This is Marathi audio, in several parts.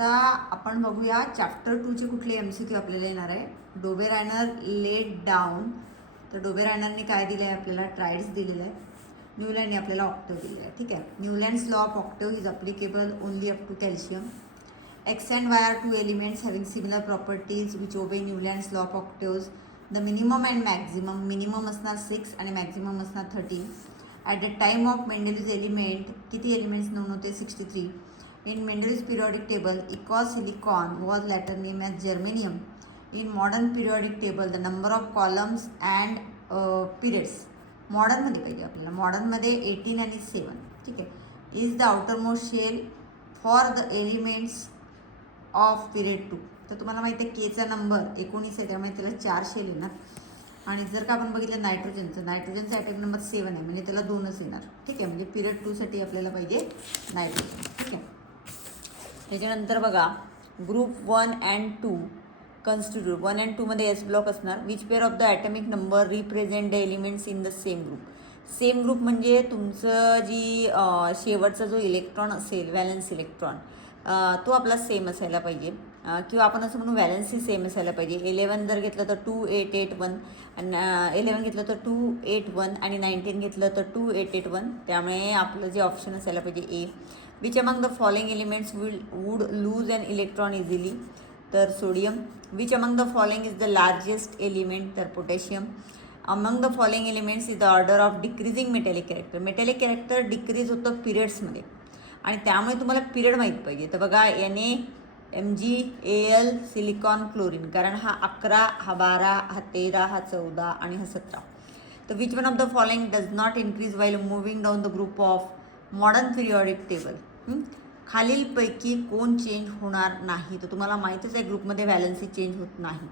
आता आपण बघूया चॅप्टर 2चे कुठले MCQ आपल्याला येणार आहे. Dobereiner late down. तर डोबेरायनरने काय दिलं आहे आपल्याला, ट्राइड्स दिलेलं आहे. न्यूलँडने आपल्याला ऑक्टेव्ह दिलेलं आहे. ठीक आहे. Newlands law of octave is applicable only up to calcium. X and Y are two elements having similar properties which obey Newland's law of octaves. The minimum and maximum, minimum असणार 6 आणि maximum असणार 13. At the time of Mendele's element, किती elements known होते, 63. In Mendele's periodic table, ecosilicon was later named as germanium. In modern periodic table, the number of columns and periods, मॉडर्नमध्ये पाहिजे आपल्याला, मॉडर्नमध्ये 18 आणि 7. ठीक आहे. Is the outermost shell for the elements of period 2. तर तुम्हाला माहिती आहे केचा नंबर 19 आहे, त्यामुळे त्याला 4 शेल येणार. आणि जर का आपण बघितलं नायट्रोजनचा ॲटॉमिक नंबर 7 आहे, म्हणजे त्याला 2च येणार. ठीक आहे. म्हणजे पिरियड 2साठी आपल्याला पाहिजे नायट्रोजन. ठीक आहे. त्याच्यानंतर बघा ग्रुप 1 and 2 कन्स्टिट्यूट. 1 and 2 मध्ये S ब्लॉक असणार. Which pair of the atomic number represent the elements in the same group. Same group म्हणजे तुमचं जी शेवटचा जो इलेक्ट्रॉन असेल, व्हॅलन्स इलेक्ट्रॉन, तो आपला सेम असायला पाहिजे. किंवा आपण असं म्हणू व्हॅलन्सी सेम असायला पाहिजे. 11 जर घेतलं तर 2 8 8 1 आणि 11 घेतलं तर 2 8 1 आणि 19 घेतलं तर 2 8 8 1. त्यामुळे आपलं जे ऑप्शन असायला पाहिजे A. Which among the following elements would lose an electron easily. तर sodium. Which among the following is the largest element. तर potassium. Among the following elements is the order of decreasing metallic character. Metallic character decrease होतं पिरियड्समध्ये आणि त्यामुळे तुम्हाला पिरियड माहीत पाहिजे. तर बघा Na, Mg, Al, silicon, chlorine. कारण हा 11, हा 12, हा 13, हा 14 आणि हा 17. तर which one of the following does not increase while moving down the group of modern periodic table. खालीलपैकी कोण चेंज होणार नाही. तर तुम्हाला माहीतच आहे ग्रुपमध्ये व्हॅलन्सी चेंज होत नाही.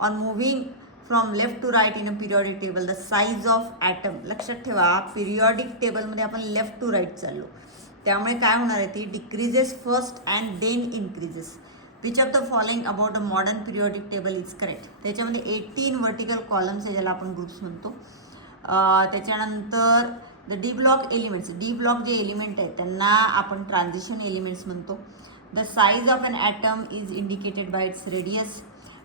On moving from left to right in a periodic table the size of atom. लक्षात ठेवा पिरियॉडिक टेबलमध्ये आपण लेफ्ट टू राईट चाललो, त्यामुळे काय होणार आहे, ती decreases first and then increases. Which of the following about a modern periodic table is correct. त्याच्यामध्ये 18 वर्टिकल कॉलम्स आहे, ज्याला आपण ग्रुप्स म्हणतो. त्याच्यानंतर the d block elements. D block जे एलिमेंट आहेत त्यांना आपण ट्रान्झिशन एलिमेंट्स म्हणतो. The size of an atom is indicated by its radius.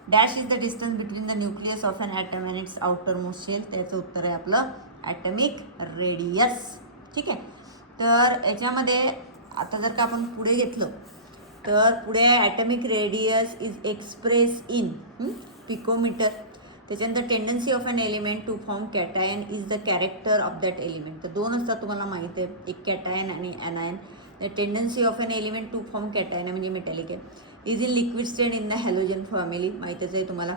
Dash is the distance between the nucleus of an atom and its outer most shell. त्याचं उत्तर आहे आपलं ॲटमिक रेडियस. ठीक आहे. तर याच्यामध्ये आता जर का आपण पुढे घेतलं तर पुढे atomic radius is express in picometer. त्याच्यानंतर tendency of an element to form cation is the character of that element. तर 2 असतात तुम्हाला माहिती आहे, एक कॅटायन आणि anion. The tendency of an element to form cation म्हणजे मेटॅलिक आहे. Is in liquid state in the halogen family. माहीतच आहे तुम्हाला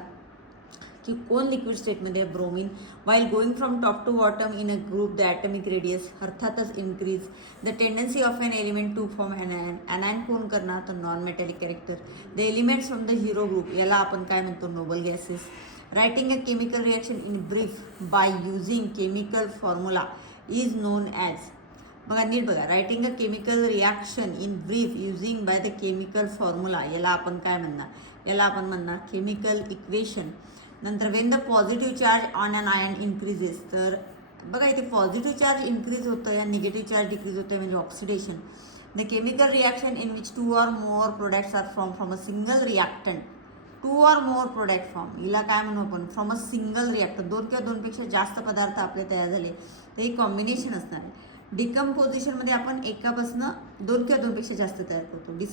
की कोण लिक्विड स्टेटमध्ये, bromine. While going from top to bottom in a group the atomic radius अर्थातच increase. The tendency of an element to form anion. Anion कोण करणार, तर non metallic character. The elements from the zero group, याला आपण काय म्हणतो, noble gases. Writing a chemical reaction in brief by using chemical formula is known as. बघा नीट बघा, writing a chemical reaction in brief using by the chemical formula, याला आपण काय म्हणणार, याला आपण म्हणणार केमिकल इक्वेशन. नंतर Wien the positive charge on an ion increases. तर बघा इथे पॉझिटिव्ह चार्ज इन्क्रीज होतं आहे, निगेटिव्ह चार्ज डिक्रीज होतं आहे, म्हणजे oxidation. The chemical reaction in which 2 or more products are from a single reactant. 2 or more product from, हिला काय म्हणू आपण, फ्रॉम अ सिंगल रिॲक्टर. 2 किंवा 2पेक्षा जास्त पदार्थ आपले तयार झाले तर हे कॉम्बिनेशन असणार आहे. डिकम्पोजिशनमध्ये आपण एकापासून 2 किंवा 2पेक्षा जास्त तयार करतो.